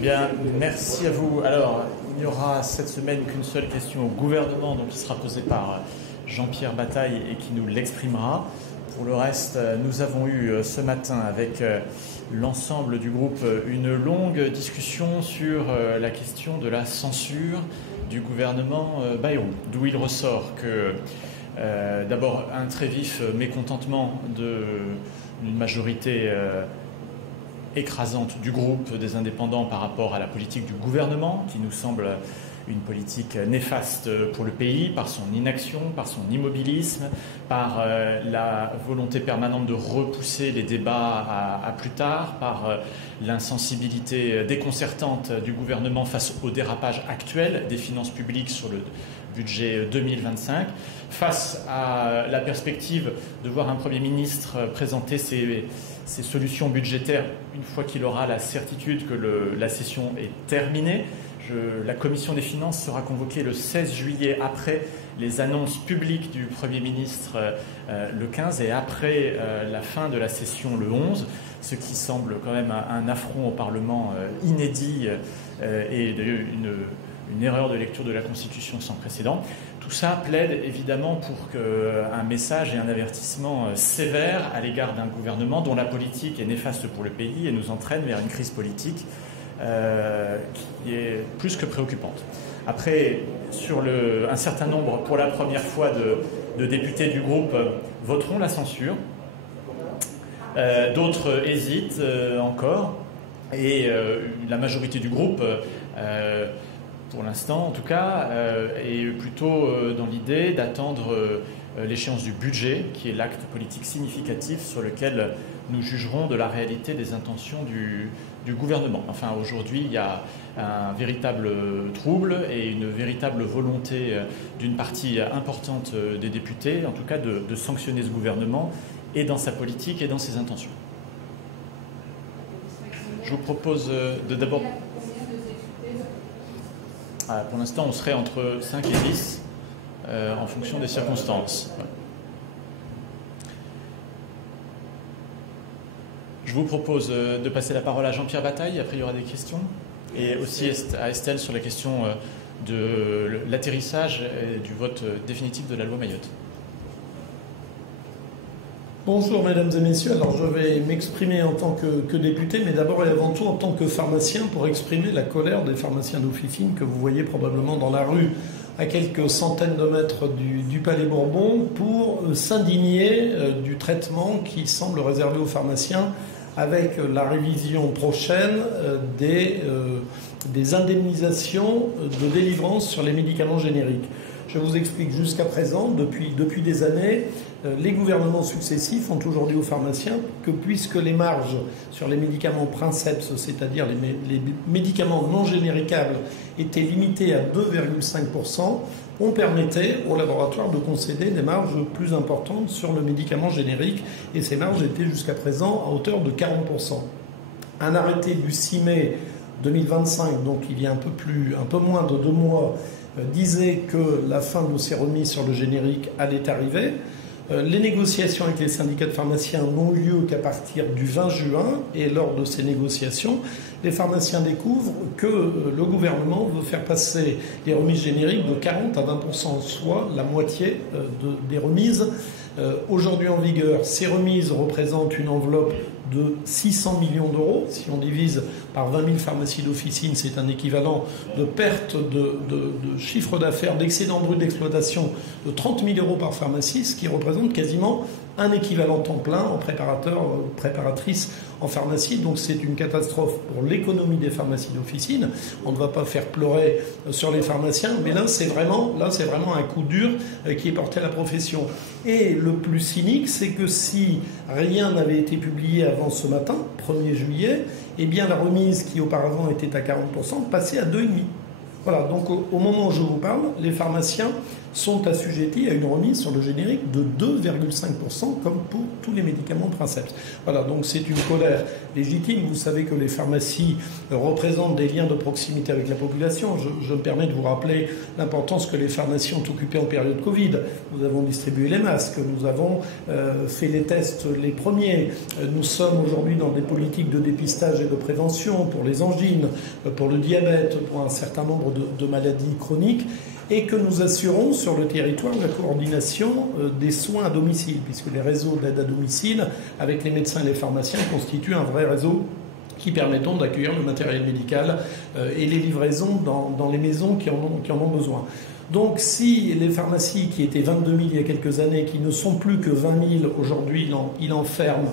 Bien, merci à vous. Alors, il n'y aura cette semaine qu'une seule question au gouvernement, donc qui sera posée par Jean-Pierre Bataille et qui nous l'exprimera. Pour le reste, nous avons eu ce matin avec l'ensemble du groupe une longue discussion sur la question de la censure du gouvernement Bayrou, d'où il ressort que d'abord un très vif mécontentement d'une majorité écrasante du groupe des indépendants par rapport à la politique du gouvernement, qui nous semble une politique néfaste pour le pays, par son inaction, par son immobilisme, par la volonté permanente de repousser les débats à plus tard, par l'insensibilité déconcertante du gouvernement face au dérapage actuel des finances publiques sur le budget 2025, face à la perspective de voir un Premier ministre présenter ses solutions budgétaires une fois qu'il aura la certitude que la session est terminée. La commission des finances sera convoquée le 16 juillet après les annonces publiques du Premier ministre le 15 et après la fin de la session le 11, ce qui semble quand même un affront au Parlement inédit et une erreur de lecture de la Constitution sans précédent. Tout ça plaide évidemment pour un message et un avertissement sévère à l'égard d'un gouvernement dont la politique est néfaste pour le pays et nous entraîne vers une crise politique qui est plus que préoccupante. Après, sur un certain nombre, pour la première fois, de députés du groupe voteront la censure. D'autres hésitent encore. Et la majorité du groupe, pour l'instant en tout cas, est plutôt dans l'idée d'attendre l'échéance du budget, qui est l'acte politique significatif sur lequel nous jugerons de la réalité des intentions du gouvernement. Enfin, aujourd'hui, il y a un véritable trouble et une véritable volonté d'une partie importante des députés, en tout cas, de sanctionner ce gouvernement et dans sa politique et dans ses intentions. Je vous propose de d'abord... pour l'instant, on serait entre 5 et 10 en fonction des circonstances. Je vous propose de passer la parole à Jean-Pierre Bataille, après il y aura des questions, et aussi à Estelle sur la question de l'atterrissage et du vote définitif de la loi Mayotte. Bonjour mesdames et messieurs, alors je vais m'exprimer en tant que député, mais d'abord et avant tout en tant que pharmacien pour exprimer la colère des pharmaciens d'officine que vous voyez probablement dans la rue à quelques centaines de mètres du Palais Bourbon pour s'indigner du traitement qui semble réservé aux pharmaciens avec la révision prochaine des indemnisations de délivrance sur les médicaments génériques. Je vous explique, jusqu'à présent, depuis des années, les gouvernements successifs ont toujours dit aux pharmaciens que puisque les marges sur les médicaments princeps, c'est-à-dire les médicaments non généricables, étaient limitées à 2,5%, on permettait aux laboratoires de concéder des marges plus importantes sur le médicament générique, et ces marges étaient jusqu'à présent à hauteur de 40%. Un arrêté du 6 mai 2025, donc il y a un peu moins de 2 mois, disait que la fin de ces remises sur le générique allait arriver. Les négociations avec les syndicats de pharmaciens n'ont lieu qu'à partir du 20 juin et lors de ces négociations, les pharmaciens découvrent que le gouvernement veut faire passer les remises génériques de 40 à 20%, soit la moitié des remises aujourd'hui en vigueur. Ces remises représentent une enveloppe de 600 millions d'euros. Si on divise par 20 000 pharmacies d'officine, c'est un équivalent de perte de chiffre d'affaires, d'excédent brut d'exploitation de 30 000 euros par pharmacie, ce qui représente quasiment un équivalent temps plein en préparatrice en pharmacie. Donc c'est une catastrophe pour l'économie des pharmacies d'officine. On ne va pas faire pleurer sur les pharmaciens, mais là c'est vraiment un coup dur qui est porté à la profession. Et le plus cynique, c'est que si rien n'avait été publié avant ce matin, 1er juillet, eh bien la remise qui auparavant était à 40% passait à 2,5%. Voilà, donc au moment où je vous parle, les pharmaciens sont assujettis à une remise sur le générique de 2,5% comme pour tous les médicaments de Princeps. Voilà, donc c'est une colère légitime. Vous savez que les pharmacies représentent des liens de proximité avec la population. Je me permets de vous rappeler l'importance que les pharmacies ont occupée en période Covid. Nous avons distribué les masques, nous avons fait les tests les premiers. Nous sommes aujourd'hui dans des politiques de dépistage et de prévention pour les angines, pour le diabète, pour un certain nombre de maladies chroniques, et que nous assurons sur le territoire la coordination des soins à domicile, puisque les réseaux d'aide à domicile, avec les médecins et les pharmaciens, constituent un vrai réseau qui permettent d'accueillir le matériel médical et les livraisons dans les maisons qui en ont besoin. Donc si les pharmacies qui étaient 22 000 il y a quelques années, qui ne sont plus que 20 000 aujourd'hui, il en ferme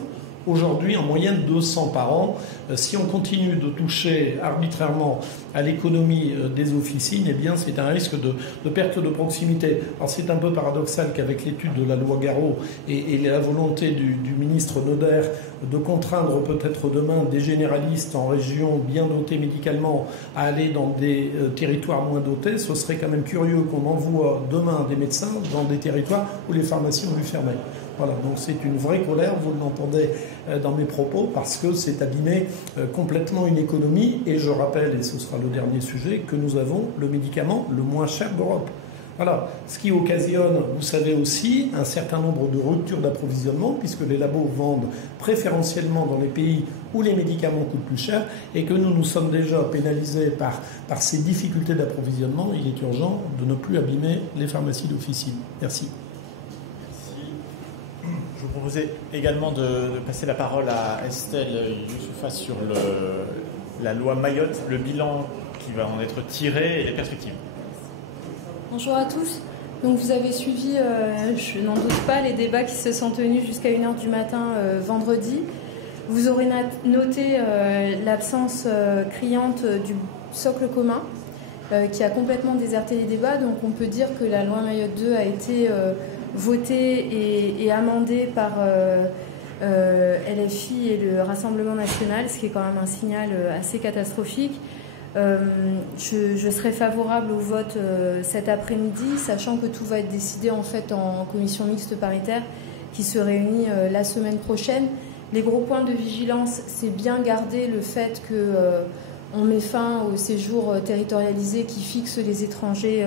aujourd'hui en moyenne 200 par an. Si on continue de toucher arbitrairement à l'économie des officines, eh bien c'est un risque de perte de proximité. Alors c'est un peu paradoxal qu'avec l'étude de la loi Garot et la volonté du ministre Noder de contraindre peut-être demain des généralistes en région bien dotées médicalement à aller dans des territoires moins dotés, ce serait quand même curieux qu'on envoie demain des médecins dans des territoires où les pharmacies ont dû fermer. Voilà, donc c'est une vraie colère, vous l'entendez dans mes propos, parce que c'est abîmer complètement une économie. Et je rappelle, et ce sera le dernier sujet, que nous avons le médicament le moins cher d'Europe. Voilà, ce qui occasionne, vous savez aussi, un certain nombre de ruptures d'approvisionnement, puisque les labos vendent préférentiellement dans les pays où les médicaments coûtent plus cher, et que nous sommes déjà pénalisés par ces difficultés d'approvisionnement. Il est urgent de ne plus abîmer les pharmacies d'officine. Merci. Je vous proposais également de passer la parole à Estelle Youssoufa sur la loi Mayotte, le bilan qui va en être tiré et les perspectives. Bonjour à tous. Donc vous avez suivi, je n'en doute pas, les débats qui se sont tenus jusqu'à 1h du matin vendredi. Vous aurez noté l'absence criante du socle commun qui a complètement déserté les débats. Donc on peut dire que la loi Mayotte 2 a été votée et amendée par LFI et le Rassemblement national, ce qui est quand même un signal assez catastrophique. Je serai favorable au vote cet après-midi, sachant que tout va être décidé en fait en commission mixte paritaire qui se réunit la semaine prochaine. Les gros points de vigilance, c'est bien garder le fait que on met fin au séjour territorialisé qui fixe les étrangers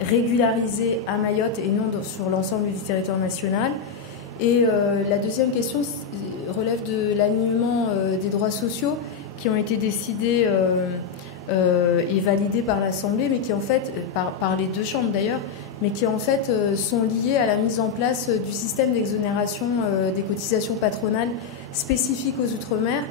régularisés à Mayotte et non sur l'ensemble du territoire national. Et la deuxième question relève de l'alignement des droits sociaux qui ont été décidés et validés par l'Assemblée, mais qui en fait, par les deux chambres d'ailleurs, mais qui en fait sont liés à la mise en place du système d'exonération des cotisations patronales spécifiques aux Outre-mer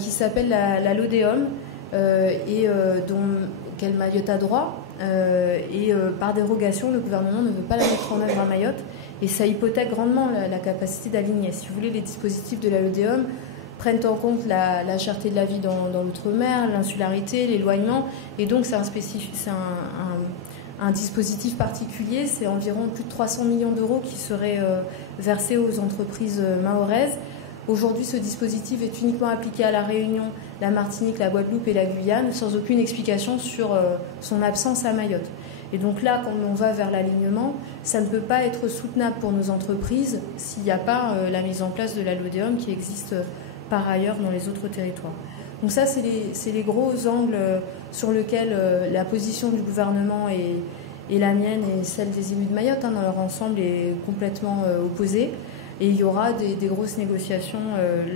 qui s'appelle la LODEOM et auquel Mayotte a droit. Et par dérogation, le gouvernement ne veut pas la mettre en œuvre à Mayotte et ça hypothèque grandement la capacité d'aligner. Si vous voulez, les dispositifs de la LODEOM prennent en compte la cherté de la vie dans l'outre-mer, l'insularité, l'éloignement, et donc c'est un dispositif particulier. C'est environ plus de 300 millions d'euros qui seraient versés aux entreprises mahoraises. Aujourd'hui, ce dispositif est uniquement appliqué à la Réunion, la Martinique, la Guadeloupe et la Guyane, sans aucune explication sur son absence à Mayotte. Et donc là, quand on va vers l'alignement, ça ne peut pas être soutenable pour nos entreprises s'il n'y a pas la mise en place de la LODEOM qui existe par ailleurs dans les autres territoires. Donc ça, c'est les gros angles sur lesquels la position du gouvernement et la mienne et celle des élus de Mayotte dans leur ensemble est complètement opposée. Et il y aura des grosses négociations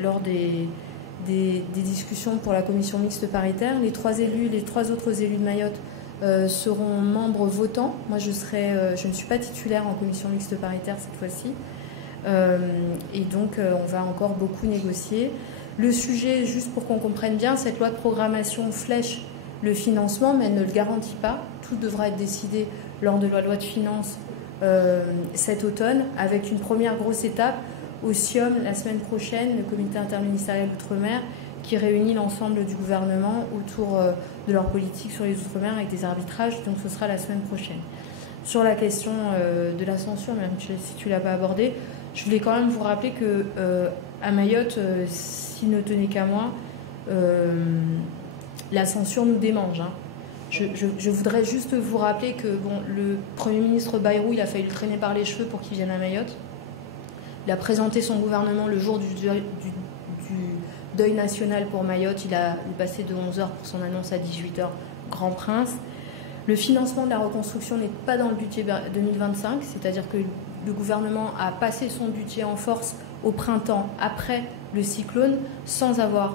lors des discussions pour la commission mixte paritaire. Les trois autres élus de Mayotte seront membres votants. Moi, je ne suis pas titulaire en commission mixte paritaire cette fois-ci. Et donc, on va encore beaucoup négocier. Le sujet, juste pour qu'on comprenne bien, cette loi de programmation flèche le financement, mais elle ne le garantit pas. Tout devra être décidé lors de la loi de finances cet automne, avec une première grosse étape au CIOM la semaine prochaine, le comité interministériel Outre-mer, qui réunit l'ensemble du gouvernement autour de leur politique sur les Outre-mer avec des arbitrages. Donc ce sera la semaine prochaine. Sur la question de la censure, même si tu ne l'as pas abordée, je voulais quand même vous rappeler que à Mayotte, s'il ne tenait qu'à moi, la censure nous démange. Je voudrais juste vous rappeler que le Premier ministre Bayrou, il a failli le traîner par les cheveux pour qu'il vienne à Mayotte. Il a présenté son gouvernement le jour du deuil national pour Mayotte. Il est passé de 11h pour son annonce à 18h, Grand Prince. Le financement de la reconstruction n'est pas dans le budget 2025, c'est-à-dire que le gouvernement a passé son budget en force au printemps après le cyclone sans avoir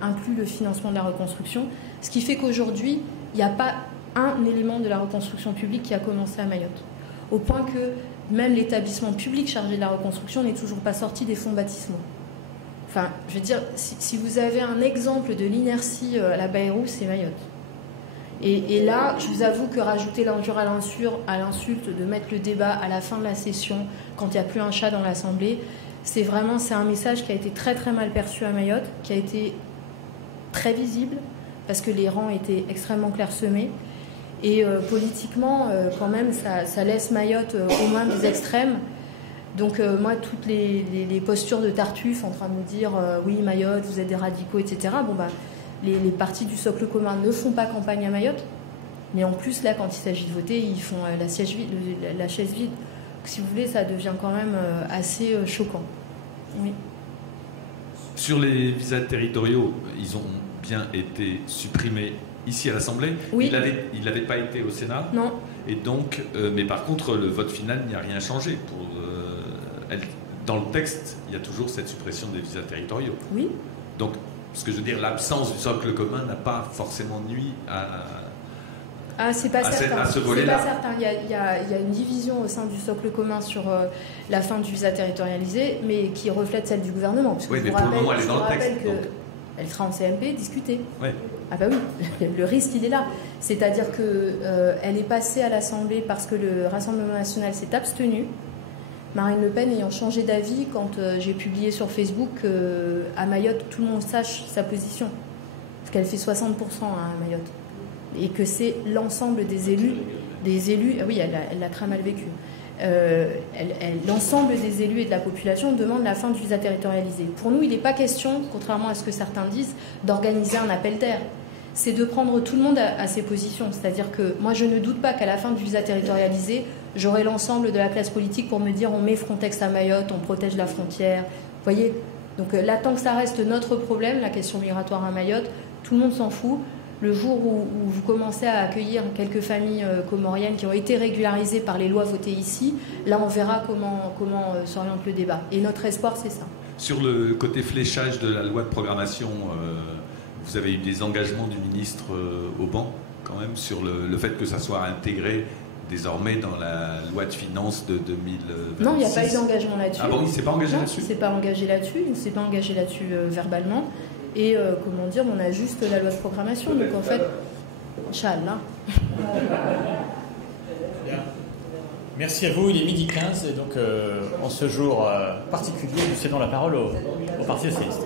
inclus le financement de la reconstruction. Ce qui fait qu'aujourd'hui, il n'y a pas un élément de la reconstruction publique qui a commencé à Mayotte. Au point que même l'établissement public chargé de la reconstruction n'est toujours pas sorti des fonds baptismaux. Enfin, je veux dire, si vous avez un exemple de l'inertie à la Bayrou, c'est Mayotte. Et là, je vous avoue que rajouter l'injure à l'insulte, de mettre le débat à la fin de la session, quand il n'y a plus un chat dans l'Assemblée, c'est un message qui a été très très mal perçu à Mayotte, qui a été très visible, parce que les rangs étaient extrêmement clairsemés. Et politiquement, quand même, ça laisse Mayotte aux mains des extrêmes. Donc moi, toutes les postures de Tartuffe en train de nous dire oui, Mayotte, vous êtes des radicaux, etc. Les partis du socle commun ne font pas campagne à Mayotte. Mais en plus, là, quand il s'agit de voter, ils font la chaise vide. Donc, si vous voulez, ça devient quand même assez choquant. Oui. Sur les visas territoriaux, ils ont bien été supprimés ici à l'Assemblée. Oui. Il n'avait pas été au Sénat. Non. Et donc, mais par contre, le vote final n'y a rien changé. Dans le texte, il y a toujours cette suppression des visas territoriaux. Oui. Donc, ce que je veux dire, l'absence du socle commun n'a pas forcément nui à c'est pas certain. à ce volet-là. C'est pas certain. Il y a une division au sein du socle commun sur la fin du visa territorialisé, mais qui reflète celle du gouvernement. Parce que oui, mais pour le moment, elle est dans le texte. Elle sera en CMP discutée. Oui. Ah bah oui, le risque, il est là. C'est-à-dire qu'elle est passée à l'Assemblée parce que le Rassemblement national s'est abstenu. Marine Le Pen ayant changé d'avis quand j'ai publié sur Facebook qu'à Mayotte, tout le monde sache sa position. Parce qu'elle fait 60% à Mayotte. Et que c'est l'ensemble des élus. Oui, elle l'a très mal vécu. L'ensemble des élus et de la population demandent la fin du visa territorialisé. Pour nous, il n'est pas question, contrairement à ce que certains disent, d'organiser un appel d'air. C'est de prendre tout le monde à ses positions. C'est-à-dire que moi, je ne doute pas qu'à la fin du visa territorialisé, j'aurai l'ensemble de la classe politique pour me dire on met Frontex à Mayotte, on protège la frontière. Vous voyez ? Donc là, tant que ça reste notre problème, la question migratoire à Mayotte, tout le monde s'en fout. Le jour où vous commencez à accueillir quelques familles comoriennes qui ont été régularisées par les lois votées ici, là on verra comment s'oriente le débat. Et notre espoir, c'est ça. Sur le côté fléchage de la loi de programmation, vous avez eu des engagements du ministre au banc, quand même, sur le fait que ça soit intégré désormais dans la loi de finances de 2026. Non, il n'y a pas eu d'engagement là-dessus. Ah bon, il ne s'est pas engagé là-dessus ? Il ne s'est pas engagé là-dessus verbalement. Et comment dire, on a juste la loi de programmation. Donc en fait, Inch'Allah. Merci à vous, il est 12h15 et donc en ce jour particulier, nous cédons la parole au Parti socialiste.